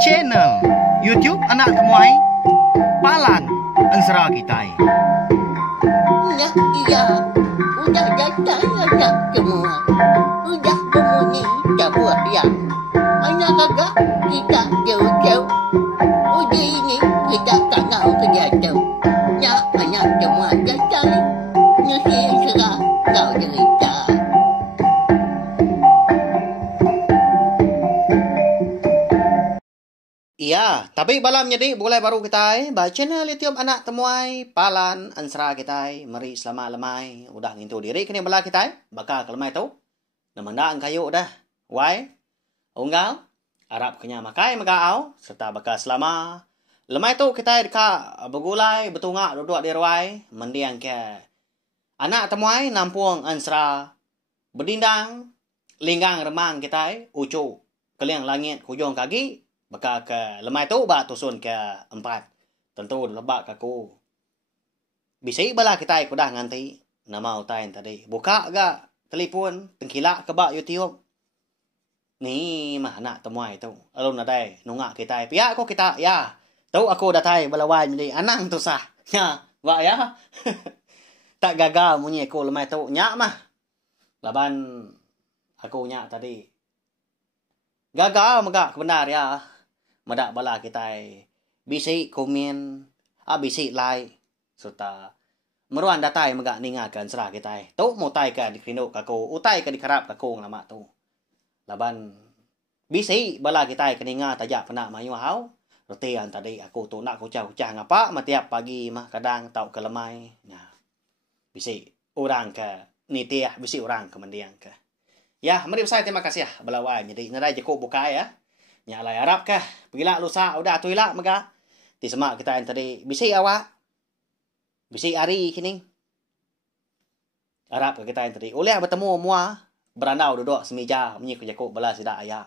Channel YouTube Anak Temuai Palan Ansara Kitai. Nah, iya, udah datang anak semua. Udah berbunyi sebuah yang anak kakak kita jauh-jauh. Uji ini kita tak tahu kejatuh. Ya, anak semua datang. Nusi serah kau cerita. Iya, tapi balam jadi boleh baru kita baca channel YouTube Anak Temuai Palan Ansara kita. Mari selamat lemai. Udah ngintu diri kini bala kita. Bakal kelemai tu. Namanda ang kayo dah. Why? Unggal. Arab kenya makai magaau. Serta bakal selama. Lemai tu kita dekat bergulai. Betungak duduk di ruai. Mendiang ke. Anak Temuai nampung Ansara. Berdindang. Linggang remang kita. Ucu. Keliang langit kujung kaki. Maka ke lemai tu ba tusun ke 4. Tentu lebak aku. Bisik bala kita aku dah nganti. Nama utain tadi. Buka ga telefon. Tengkilak ke bak YouTube. Ni mah anak temuai tu. Alun nadai nungak kita. Pihak aku kita ya. Tu aku datai balawan jadi anang tu sah. Ya, bak ya. Tak gagal munyi aku lemai tu nyak mah. Laban aku nyak tadi. Gagal megak kebenar ya. Madak bala kita bisi komen bisi like serta meruan datai megak ningakan serah kita tu mutai ka dikrinduk kaku utai ka dikarap kaku lama tu laban bisi bala kita keninga tajak pena mayu hau rotian tadi aku tu nak kucah-kucah ngapa matiap pagi mah kadang tau ke lemai nah bisi orang ke nitiah bisi orang ke mendiang ke ya mari saya terima kasih ya balawan jadi nadai je ko buka ya nyalai Arab kah? Pergilah lusa udah tuilah mega. Di semak kita yang tadi bisi awak. Bisi hari kini. Arab ke kita yang tadi. Oleh bertemu mua berandau duduk semeja menyi kujakuk bala sidak ayah.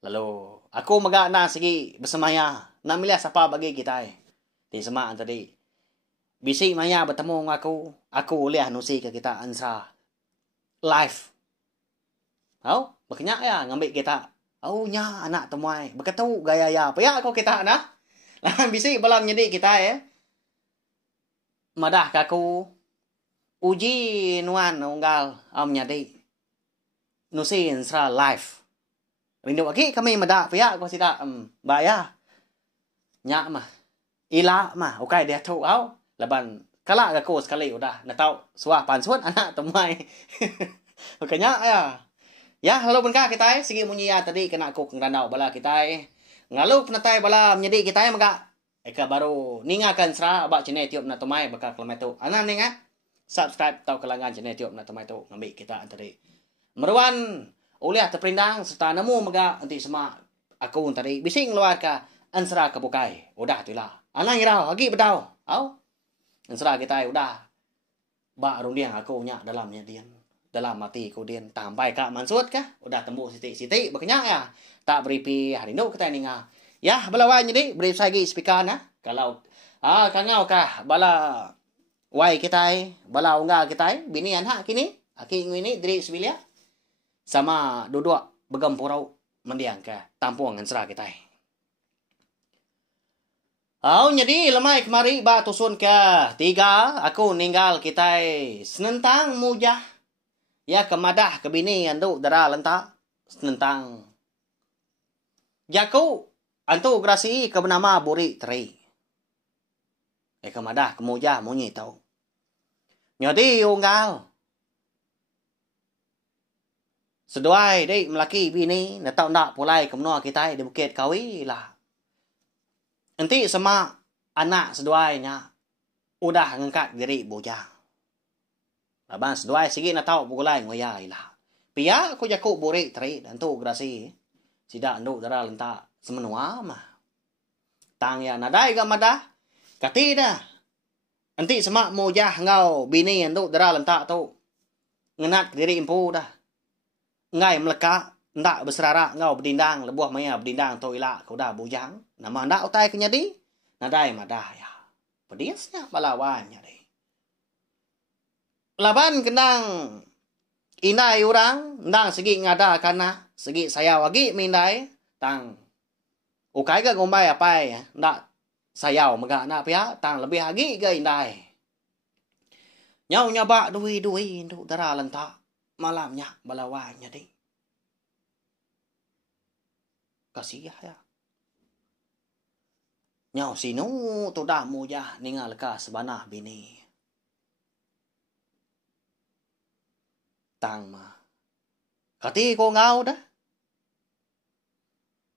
Lalu aku mega na segi bersemaya. Nak milih siapa bagi kita. Di semak yang tadi. Bisi maya bertemu dengan aku. Aku oleh nusi ke kita Ansara. Live. Tahu? Berkenyak ya ngambil kita. Oh nya anak temuai. Berkatu gaya ya. Paya kau kita nah. Lahan bisik balam jadi kita Madah kaku. Uji nuan unggal. Nyadi. Nusi Ansara live. Rindu lagi kami madah. Paya kau sida. Baya. Nya mah. Ila mah. Okay dia tu au. Laban. Kalak kaku sekali udah. Nak tahu. Suah pansut anak temuai. Makanya ya. Ya, halo benkah kita segi munyi ya tadi kena aku ngrandau bala kita ngalu penatai bala menjadi kita maka eka baru ningakan sera abak channel YouTube na tumai bakal kelemai tu anan ninga subscribe tau kelangan channel YouTube na tumai tu ngambil kita tadi meruan uliah terperindang serta nemu mega nanti semak aku tadi bising luar ka Ansara kebukai udah tu lah anan irau lagi bedau au Ansara kita udah ba rundiang aku nya dalamnya dian dalam mati kemudian tampai kak mansut kah udah tembus siti-siti berkenyak ya tak beripi hari nu kita ninga ya balawan jadi beri lagi speaker nah kalau kangau kah bala wai kita bala unggal kita binian hak kini aki ini dari sebilia sama duduk begempurau mendiang kah tampung Ansara kita jadi lemai kemari ba tusun ke 3 aku ninggal kita senentang mujah ya kemadah kebini antu dara lentak tentang jaku antu grasi ke bernama buri teri kemadah kemuja munyi tau nyadi unggal seduai dei melaki bini na tau ndak pulai kemnoa kita di bukit kawi lah enti sama anak seduainya udah ngangkat diri bujang Laban seduai sige na tao bugulay ngoya ilah. Pia ko jaku buri teri dan tu grasi. Sida andu dara lenta semenua mah. Tang ya nadai ga madah. Katida. Anti semak mojah ngau bini andu dara lenta tu. Ngenat diri impu dah. Ngai meleka ndak beserara ngau berdindang lebuah maya berdindang tu ila ko dah bujang. Nama ndak utai kenyadi. Nadai madah ya. Pediasnya balawannya deh. Laban kendang inai orang ndang segi ngada kana segi saya wagi mindai tang ukai ga ngombai apai ndak sayau maga na pia tang lebih hagi ga indai nyau nyaba dui ndu dara lenta malamnya balawanya deh kasih ya nyau sinu tu dah muja ningal ka sebanah bini tang ma kati ko ngau dah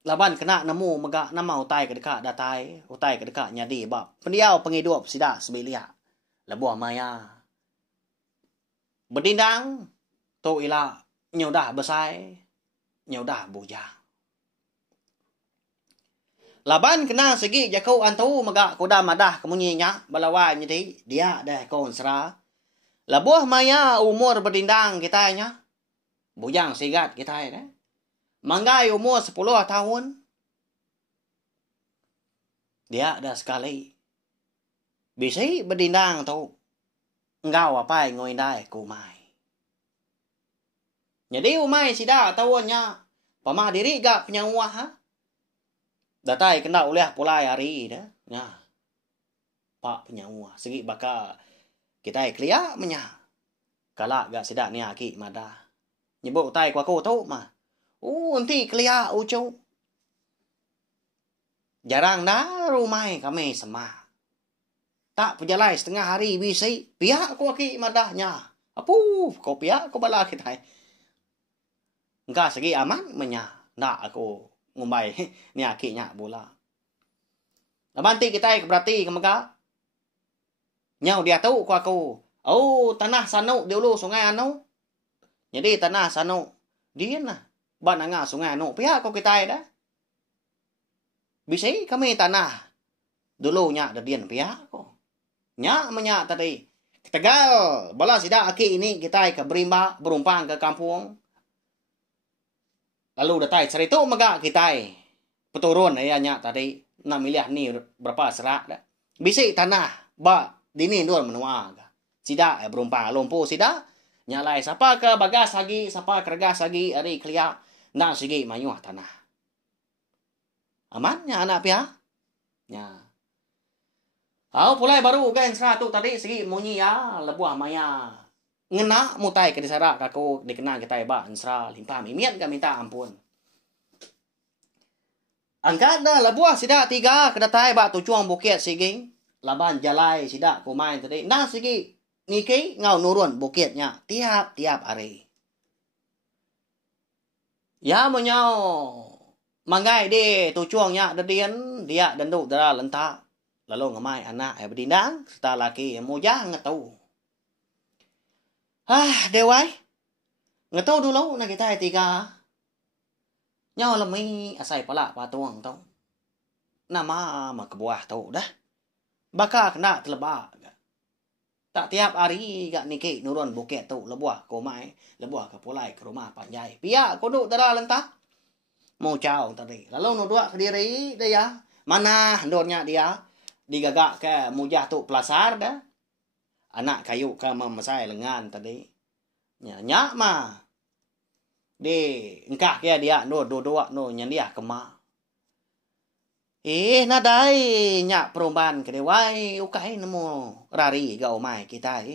laban kena nemu maga namau tai ke dekat datai utai ke dekat nyadi bab pendiau pengidup sida sebelia lebuah maya berdindang tu ila nyau dah besai nyau dah bujang laban kena segi jakau antu maga koda madah kemunyinya balawa nyadi dia dah kon sera lebuah maya umur berdindang kitanya bujang sigat kita ya manggai umur 10 tahun. Dia ada sekali. Bisa berdindang tu. Engkau apa yang ngoi dai ku mai. Jadi umai sida tahunya. Pama diri gak penyawa ha. Datai kena oleh pulai hari dah. Ya. Pak penyawa. Segi baka kita kelia menya. Kalak gak sida ni aki madah. Nyebut tai ku aku tu mah. Nanti kelia ucau. Jarang dah rumai kami semua. Tak perjalai setengah hari bisi. Pihak ku aki madahnya. Apuh, kau pihak ku bala kita. Engkau segi aman menya. Nak aku ngumbai ni akinya bola. Nabanti kita berarti kemaga. Nyau dia tahu ku aku. Oh, tanah Sanuk dulu sungai anu. Jadi tanah Sanuk dia nah. Bananga sungai anu pihak ko kita dah. Bisa kami tanah. Dulunya dadian pihak ko. Nya menya tadi. Tegal bala sida aki ini kita ke berimba berumpang ke kampung. Lalu datai cerita maga kita peturun ya nya tadi 6 miliar ni berapa serak dah. Bisa tanah ba dini dua menua. Sida berumpang lompo sida nyalai siapa ke bagas lagi siapa kergas lagi ari kelia nak segi mayuh tanah. Amannya anak pia? Ya. Pulai baru kan 100 tadi segi munyi ya lebuah maya. Ngena mutai ke disara kaku dikenal kita ba ansra limpa mimian ka minta ampun. Angkat dah lebuah sida 3 kedatai ba tujuang bukit segi. Laban jalai sida kumain tadi. Nah segi niki ngau nurun bukitnya tiap hari. Ya menyau manggai de tujuangnya dadian dia danduk dara lentak. Lalu ngamai anak berdindang serta laki muja ngetau. Dewai. Ngetau dulu na kita 3. Nyau lemi asai pala patuang tau. Nama kebuah tau dah. Baka kena telebak. Tak tiap hari gak niki nurun bukit tu lebuah komai, lebuah ke pulai ke rumah panjai. Pia koduk dara lentah. Mau caw tadi. Lalu nuduk ke diri dia. Mana ndornya dia digagak ke mujah tu pelasar dah. Anak kayu ke memasai lengan tadi. Nyak mah. Di engkah kia dia no dua no nyandiah kema. Nadai nyak perubahan kedewai ukai nemu rari ga umai kita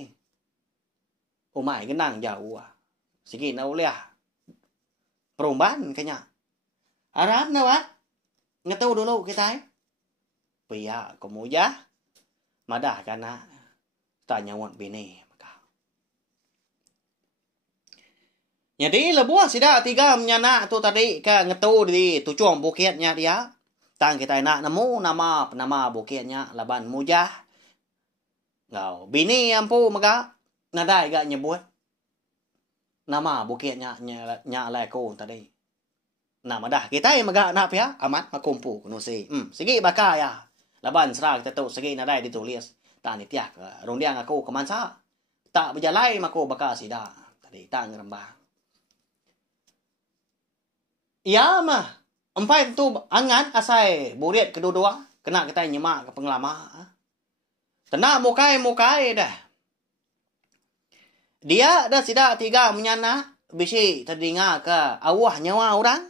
umai genang jauh segi na uliah perubahan kenya arab na wat ngetau dulu kita pia kemuja madah kana tanya wan bini maka jadi lebuah sida 3 menyana tu tadi ka ngetau di tujuang bukitnya dia. Tang kita nak nemu nama bukitnya laban mujah. Ngau bini ampu maga nadai gak nyebut nama bukitnya nya leko tadi. Nama dah kita maga nak ya amat makumpu kuno si. Segi baka ya. Laban serah kita tu segi nadai ditulis. Tak nitiak rondiang aku kemansa. Tak berjalai mako baka sida tadi tang rembang. Ya mah. Empai tu angan asai burit kedua-dua. Kena kita nyemak ke pengelama. Tenang mukai dah. Dia dah sida 3 menyana. Bisi terdengar ke awah nyawa orang.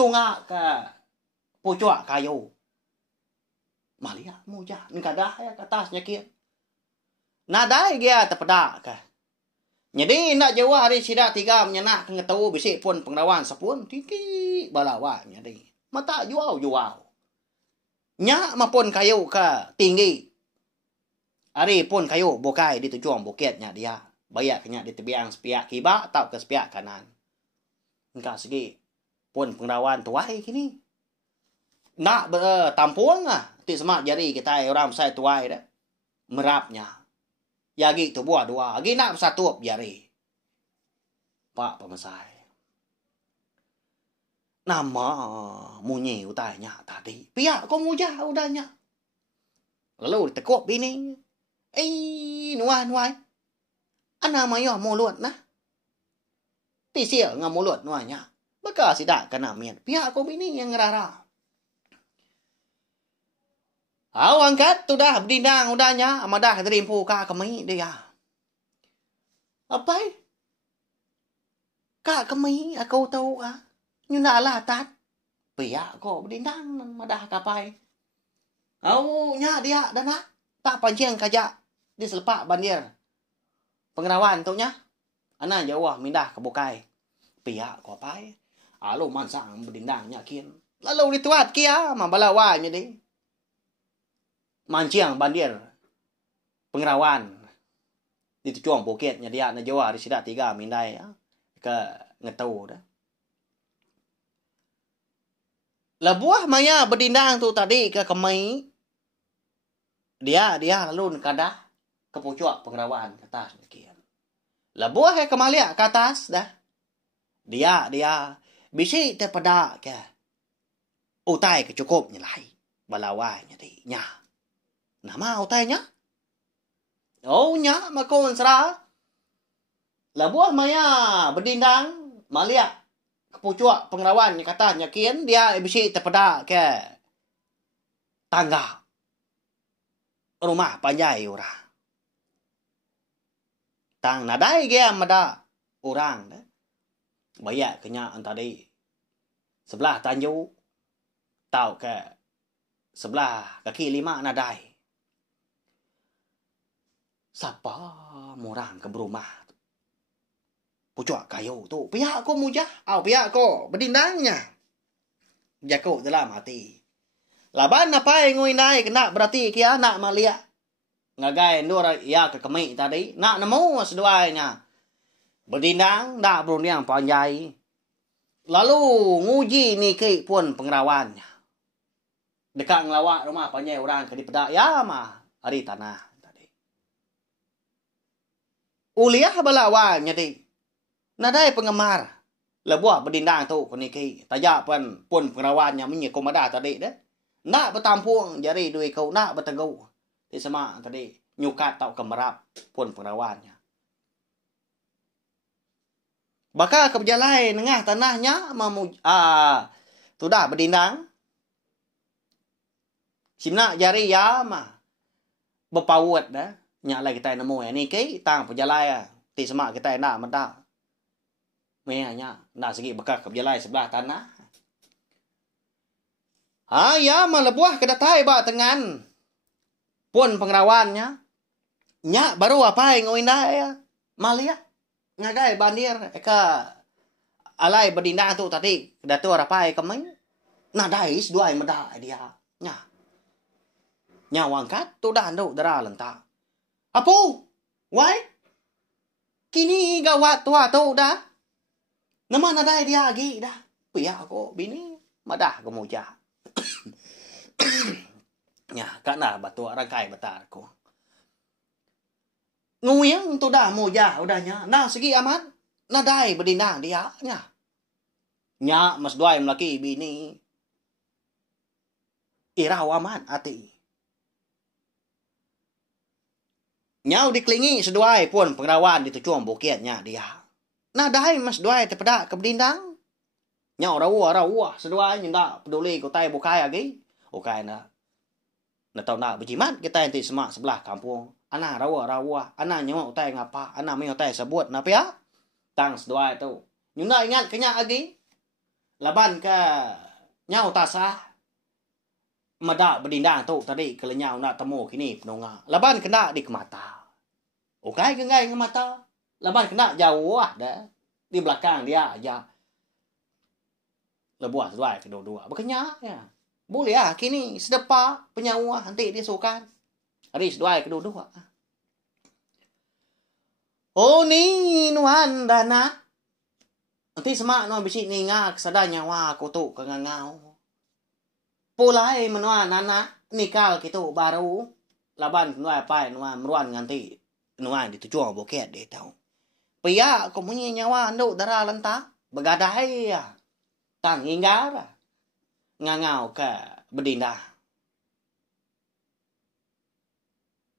tunga ka pucuk kayu. Malia muja ngkadah ya ke atasnya kieu. Nadai dia tepedak ka. Jadi nak Jawa hari sida tiga menyenak ngetau bisik pun pengrawan sapun tiki balawa jadi. Mata juau. Nya mapun kayu ka tinggi. Hari pun kayu bokai di tujuan bukitnya dia. Bayak kenya di tebiang sepiak kiba atau ke sepiak kanan. Engkau segi pun pengrawan tuai kini. Nak tampung ti semak jari kita orang saya tuai dah. Merapnya. Yagi tu buah dua. Agi nak satu jari. Pak pemasai. Nama munyi utanya tadi. Pihak kau mujah udahnya. Lalu ditekuk bini. Nuai. Ana mayo mulut nah. Ti sia ngam mulut nuanya. Baka sidak kana mian. Pihak kau bini yang ngerara. Angkat tu dah berdindang udahnya. Amadah terimpu ka kami dia. Apa? Ka kami aku tahu nhưng đã là tát pia ko berdindang madah kapai nya dia dan tak pancing kaja di selepak bandir pengenawan tu nya ana Jawa mindah ke bukai pia ko pai alo mansang berdindang nya kin lalu dituat kia mambalawa nya di mancing bandir pengenawan di tujuan bukitnya dia na Jawa di sida tiga mindai ke ngetau dah. Lah buah maya berdindang tu tadi ke kemai. Dia lalu kadah ke pucuk pengrawan ke atas sekian. Lah buah ke malia ke atas dah. Dia bisi terpada ke. Utai ke cukup nyelai. Balawanya di nya. Nama utainya? Oh nya makon serah. Lah buah maya berdindang malia kepucuk pengrawan yang katanya kian dia bisi terpada ke tangga rumah panjai orang. Tang nadai dia mada orang dah. Bayak kenya tadi sebelah tanju tau ke sebelah kaki lima nadai. Siapa murang ke berumah pucuk kayu tu. Pihak ko mujah. Pihak ko berdindangnya. Jago dalam hati. Laban apa yang ngui naik kena berarti kia nak malia. Ngagai nur ya ke kemik tadi. Nak nemu seduanya. Berdindang nak berundang panjai. Lalu nguji ni ke pun pengerawannya. Dekat ngelawak rumah panjai orang ke di pedak ya mah. Hari tanah tadi. Uliah balawannya di. Nadai penggemar. Lebuah berdindang tu koniki. Tajak pun pengerawannya menyekomada tadi dah. Nak bertampung jari duit kau. Nak berteguh. Di semak tadi. Nyukat tau kemerap pun pengerawannya. Baka keberjalai nengah tanahnya. Tu dah berdindang. Simnak jari ya mah. Berpawut dah. Nyak lagi kita nemu ya. Ni ke tang perjalai. Di semak kita nak mendak. Mehanya nak segi bekak keberjalai sebelah tanah. Ya melebuah kedatai ba tengan. Pun pengerawannya. Nya baru apa yang ngoinda ya. Malia. Ngagai bandir. Eka alai berdindang tu tadi. Kedatu rapai kemeng. Nadai sedua yang medak dia. Nya wangkat tu dah nduk dara lentak. Apu? Wai? Kini gawat tua tu dah. Nama nadai dia lagi dah. Pihak ko bini madah kemuja. Nya kana batu rangkai batar ko. Nguyang tu dah muja udahnya. Nah segi amat nadai berdindang dia nya. Nya mas duai melaki bini. Irau amat ati. Nyau dikelingi seduai pun pengerawan di tujuan bukitnya dia. Nah dah mas duai terpedak ke berdindang. Nyau rawa seduai nyendak peduli ko tai bukai lagi. Bukai na. Na tau nak berjimat kita yang semak sebelah kampung. Ana rawa. Ana nyau tai ngapa? Ana meo tai sebut na pia. Tang seduai tu. Nyunda ingat kenyak lagi. laban ka nyau tasa mada bedindang tu tadi kalau nyau nak temu kini penonga laban kena di mata okai kengai ke mata laban kena jauh dah di belakang dia aja lebuah dua kedua-dua berkenyak ya boleh kini sedepa penyawa nanti dia sukan hari dua kedua-dua oh ni nuan dana nanti semak nuan bisi ni ngak sada nyawa kutu kengangau pulai menuan anak nikal gitu baru laban nuan pai nuan meruan nganti nuan ditujuan boket dia tahu pia komunyi nyawa nduk dara lenta begadai ya tang hingga ngangau ke bedindah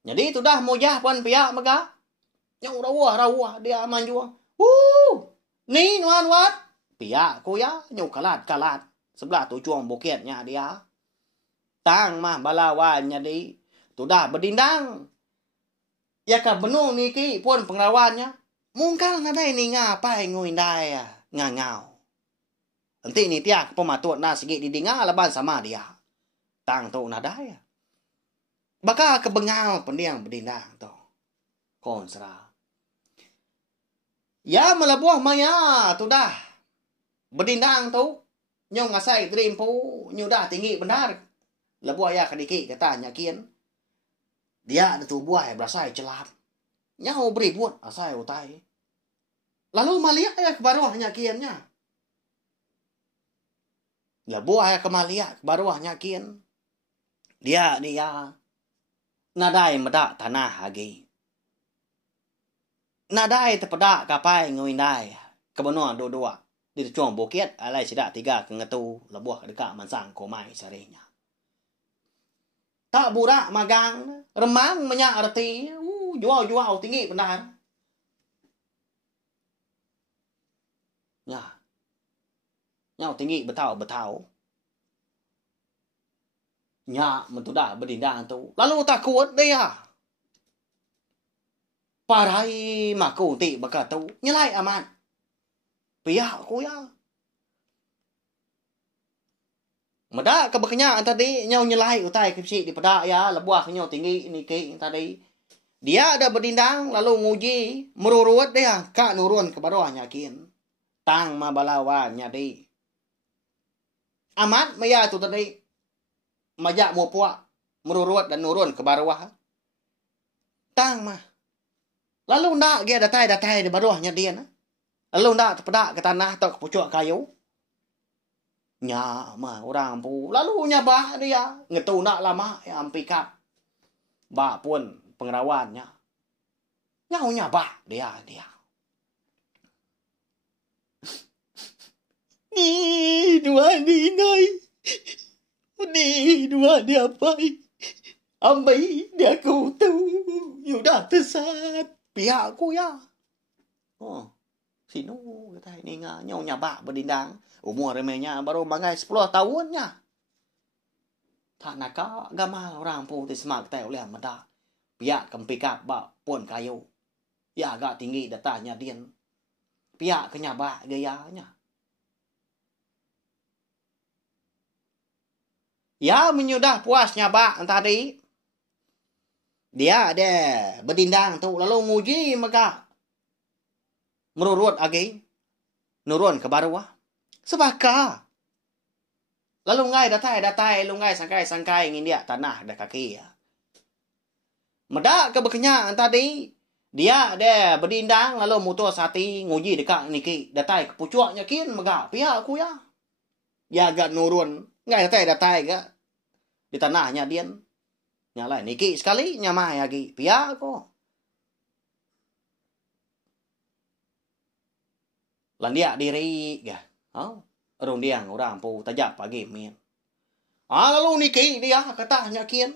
jadi itu dah mujah pun pia mega yang rawah dia manjuang ni nuan wat pia ku ya nyu kalat sebelah tujuan bukitnya dia tang mah balawannya di tu dah bedindang ya ka benung niki pun pengrawannya mungkal nadai ni ngapai nguindai ya ngangau nanti ni tiak pematut na segi didinga laban sama dia tang tu nadai ya baka kebengal pendiang bedindang tu konsra ya melabuah maya tu dah bedindang tu nyong ngasai dream pu nyu dah tinggi benar lebuah ya kadiki kata nyakin dia ada tu buah berasai celap nyau beri buat asai utai lalu malia ya ke bawah nyakiannya lebuah ya ke malia ke bawah nyakin dia nadai medak tanah lagi nadai terpedak kapai nguindai kebenuan dua-dua di tujuan bukit alai sidak tiga kengetu lebuah dekat mansang komai sarinya tak burak magang remang menyak arti jual tinggi benar ya nyau tinggi betau nya mentudah bedindang tu lalu takut dia parai maku ti bakatu nyelai aman pihak aku ya meda kebeknya tadi nyau nyelai utai kipsi di pedak ya lebuah nyau tinggi niki tadi dia ada bedindang lalu nguji merurut dia kak nurun ke bawah nyakin tang ma balawannya di amat maya tu tadi majak mau puak merurut dan nurun ke bawah tang mah lalu ndak dia datai di bawahnya dia lalu ndak terpedak ke tanah atau ke pucuk kayu nya mah orang pu lalu nyabah dia ngetu nak lama ya ampika ba pun pengerawannya nyau nyabah dia ni dua ni nai ni dua dia pai ambai dia ku tu yudah tersat pihak aku ya sinu kata ini nyau nyabah berdindang umur remehnya baru bangai 10 tahunnya. Tak nak gamal orang pun semak tay oleh meda. Pihak kempikap bak pun kayu. Ya agak tinggi datanya dia. Pihak kenyabak gayanya. Ya menyudah puas nyabak tadi. Dia ada berdindang tu lalu nguji maka merurut lagi. Nurun ke bawah. Sebaka. Lalu ngai datai, lungai sangkai ingin dia tanah dah kaki ya. Medak ke bekenya tadi. Dia ada berdindang lalu mutus hati nguji dekat niki. Datai ke pucuknya kin megak pihak aku ya. Ya agak nurun. Ngai datai ke. Di tanahnya dia. Nyalai niki sekali nyamai lagi. Pihak aku. Landia diri ke. Rung diang orang pu tajak pagi min. Lalu niki dia katanya kian.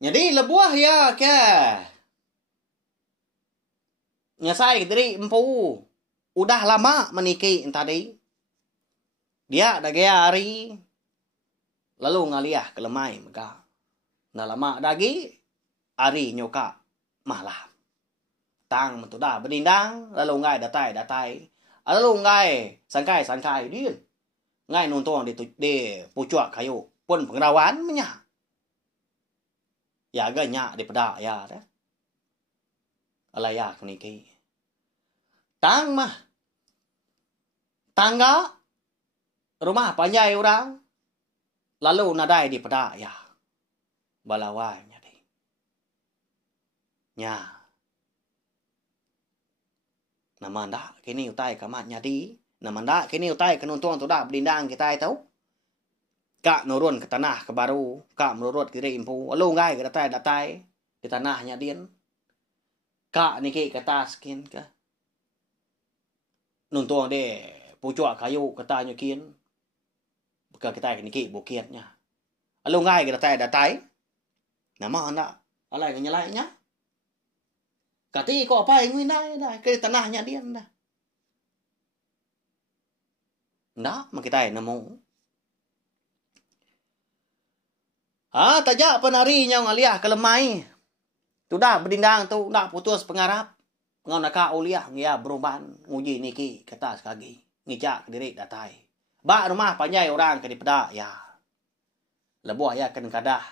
Jadi lebuah ya ke. Nyasai diri empu. Udah lama meniki tadi. Dia dah gaya hari. Lalu ngaliah ke lemai maka. Nah lama lagi. Hari nyoka malam. Tang mentudah berdindang. Lalu ngai datai. Lalu ngai sangkai dia. Ngai nonton di pucuk kayu pun pengerawan menya. Ya agaknya di pedak ya dah. Alayak niki. Tang mah. Tangga rumah panjai orang. Lalu nadai di pedak ya. Balawanya di. Nya. Namanda kini utai kamatnya di. Namanda kini utai kenuntuan tu dah berdindang kita tahu. Kak nurun ke tanah ke baru. Kak menurut kiri impu. Lalu ngai ke datai di tanahnya din. Kak niki kata skin ke. Nuntuan de pucuk kayu kata nyokin. Bukan kita niki bukitnya. Lalu ngai ke datai. Nama anda alai ke nyelainya. Kati kok apa yang winai dah ke tanahnya dia dah. Ndak makita nemu. Tajak penarinya ngaliah kelemai. Tu dah berdindang tu dah putus pengarap. Ngau naka uliah ngia beruban nguji niki kata sekagi. Ngijak diri datai. Ba rumah panjai orang ke di pedak ya. Lebuah ya kan kadah.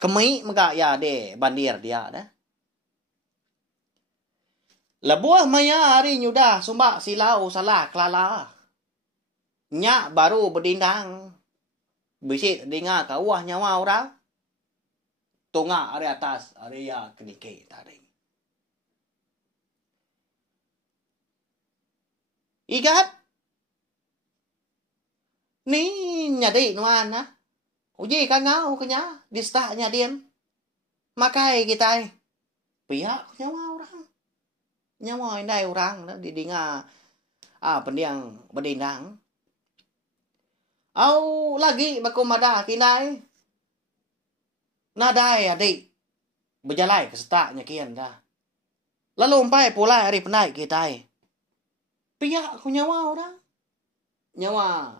Kemai mega ya de bandir dia dah. Lebuah maya hari nyudah sumbak silau salah kelala. Nyak baru berdindang. Bisit dengar ke wah nyawa orang. Tungak hari atas hari ya keniki tadi. Ikat. Ni nyadi nuan na. Uji ka ngau kanya. Distaknya diam. Makai kita. Pihak nyawa orang. Nyawa ini orang di dengar pendiang berdindang. Au lagi bakumada kinai. Nadai adik. Berjalai ke setaknya kian dah. Lalu umpai pula hari penai kita. Pihak ku nyawa orang. Nyawa.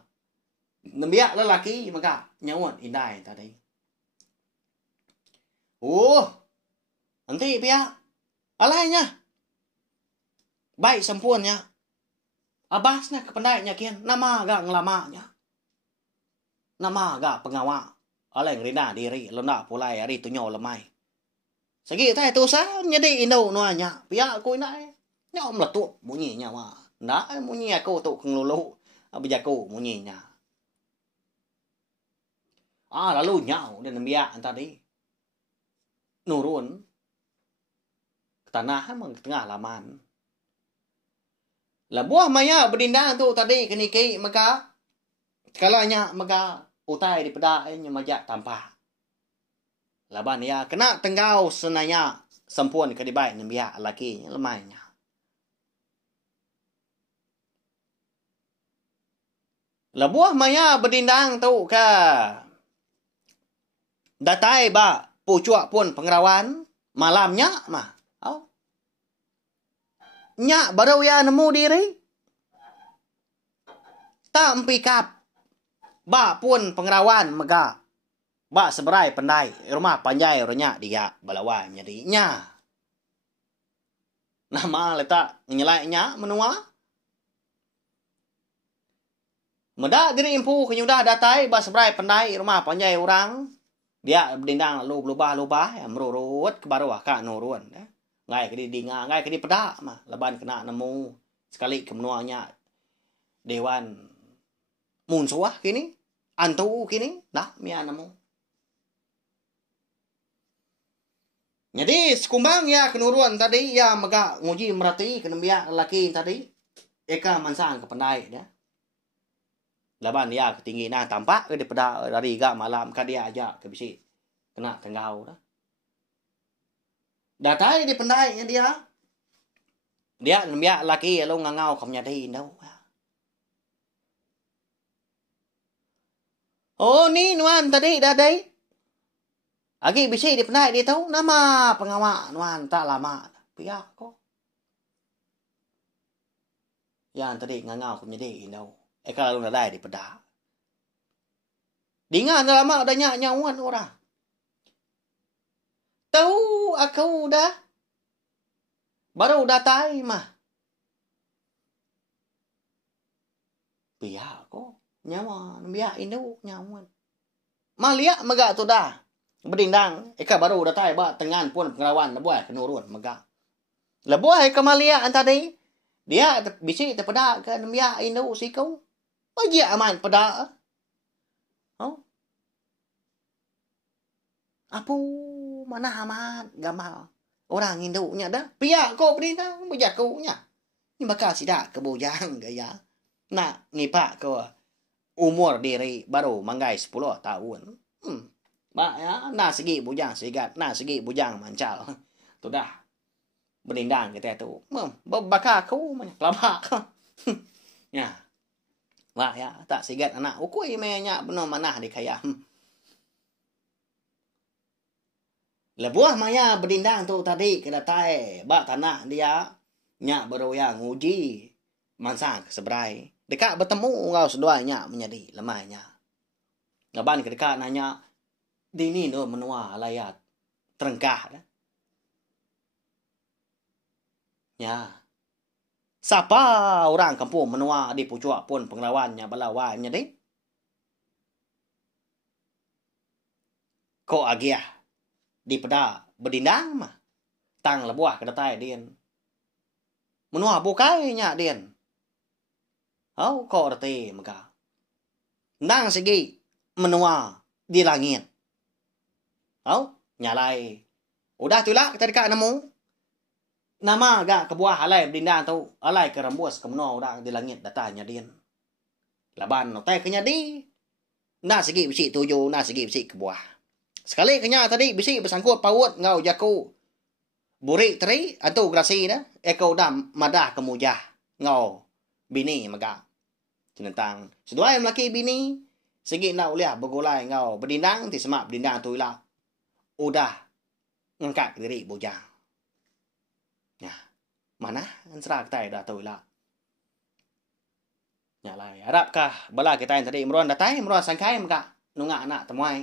Nembiak lelaki maka nyawa indai tadi. Nanti pihak. Alainya. Baik sempuannya. Abasnya kependainya kian. Nama agak ngelamanya. Nama agak pengawak. Aleng rina diri. Lena pulai hari tu nyawa lemai. Segi tay tu sa. Nyadi indau nuanya. Pihak aku inai. Nyawa meletup bunyi nyawa. Ndak bunyi aku tu kengelulu. Abijaku bunyinya. Lalu nyawa. Dia nembiak tadi. Nurun. Tanah emang tengah laman. Lah buah maya berdindang tu tadi keniki maka kalanya maka utai di pedaknya majak tampak. Laban ya kena tenggau senanya sempuan ke dibaik nembia laki lemainya. Lah buah maya berdindang tu ka datai ba pucuk pun pengerawan malamnya mah. Nyak baru ya nemu diri. Tak empikap. Ba pun pengerawan mega. Ba seberai pendai. Rumah panjai ronya dia balawan jadi nya. Nama letak nyelainya menua. Meda diri impu kenyudah datai ba seberai pendai rumah panjai orang. Dia berdindang lubah-lubah yang merurut ke bawah ka nurun. Ngai ke di dinga, ngai ke di pedak mah. Leban kena nemu. Sekali kemenuanya. Dewan. Munsuah kini. Antu kini. Dah, mia nemu. Jadi, sekumbang ya kenuruan tadi. Ya, mega nguji merati. Kenembia lelaki tadi. Eka mansang ke pendai. Ya. Leban ya ketinggi. Nah, tampak ke di pedak. Dari gak malam. Ka dia aja ke bisi. Kena tenggau dah. Datai di pendainya dia. Dia nembia laki lu ngangau không nyadi đâu. Ni nuan tadi dah dai. Agi bisi di pendai dia tahu nama pengawak nuan tak lama. Pihak kok. Yang tadi ngangau không nyadi đâu. Kalau lu nadai di pedak. Dingan dah lama udah nyauan orang. Tahu aku dah. Baru datai mah. Pihak ko. Nyaman. Biak induk. Nyaman. Malia maga tu dah. Berdindang. Eka baru datai ba tengan pun pengelawan. Lebuai kenurun maga. Lebuai ke malia tadi. Dia bisi terpedak ke biak induk si kau. Bagi aman pedak. Oh. Apa mana aman gamal. Orang induknya dah. Pihak ko berdindang. Berjakunya. Ni bakal sidak kebujang gaya. Nak ngipak ke umur diri baru manggai 10 tahun. Ba ya, na segi bujang sigat, na segi bujang mancal. Tu dah. Berindang kita tu. Bakal kau kelabak. Ya. Ba ya, tak sigat anak ukui menya benar manah di kaya. Lebuah maya berindang tu tadi kena tai ba tanah dia nya beroyang uji mansang seberai. Dekat bertemu kau seduanya menjadi lemahnya. Ngaban ke dekat nanya, dini no menua layat terengkah dah. Ya. Siapa orang kampung menua di pucuk pun pengelawannya balawannya deh. Ko agiah di peda berdindang mah. Tang lebuah ke datai din. Menua bukainya din. Oh, kau reti maka. Nang segi menua di langit. Oh, nyalai. Udah tu lah kita dekat nemu. Nama agak kebuah alai berdindang tu. Alai ke rembus ke menua orang di langit datanya din. Laban notai kenya di. Nah segi bisi tujuh, nah segi bisi kebuah. Sekali kenya tadi bisi bersangkut paut ngau jaku. Burik teri atau grasi dah. Eko dam madah kemujah. Ngau bini maga. Tentang sedua yang lelaki bini segi nak uliah bergulai ngau berdindang ti semak berdindang tu lah udah ngangkat diri bujang. Ya, mana ansra kita dah tu lah. Ya lai harapkah bala kita yang tadi meruan datai meruan sangkai maka nunga anak temuai.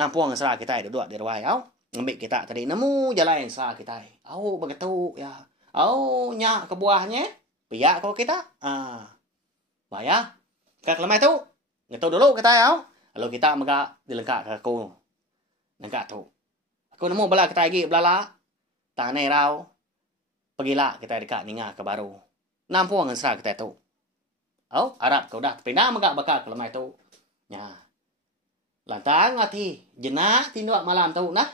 Nampuang ansra kita duduk di ruai au ngambil kita tadi nemu jalan ansra kita. Au begitu ya. Au nya ke buahnya piak kau kita. Bah ya. Kak lemai tu. Ngetau dulu kita ya. Lalu kita mega dilengkak ke aku. Lengkak tu. Aku nemu bala kita lagi belala. Tanganai rau. Pergilah kita dekat ninga ke baru. Nampuang ansra kita tu. Oh, harap kau dah pindah mega bakal ke lemai tu. Ya. Lantang hati. Jenak tindak malam tu nah.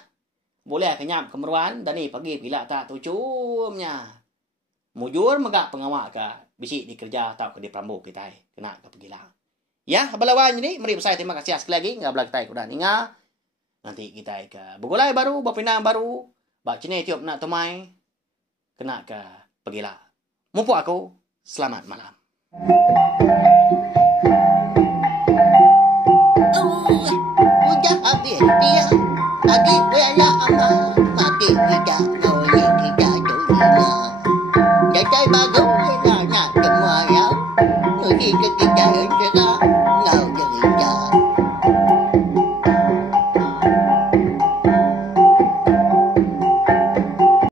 Boleh kenyap kemeruan dan ni pagi pilak tak tu cumnya. Mujur mega pengawak ke bisi di kerja atau ke di perambu kita kena ke pergi lah. Ya, balawan ini mari saya terima kasih sekali lagi ngabla kita udah ninga. Nanti kita ke begulai baru, bapinang baru, bak cine tiup nak temai kena ke pergi lah. Mumpu aku selamat malam. Udah habis dia. Adik bela ama mati tidak ngau ni tidak terima. Datai bagus nak semua ya. Pergi ke kita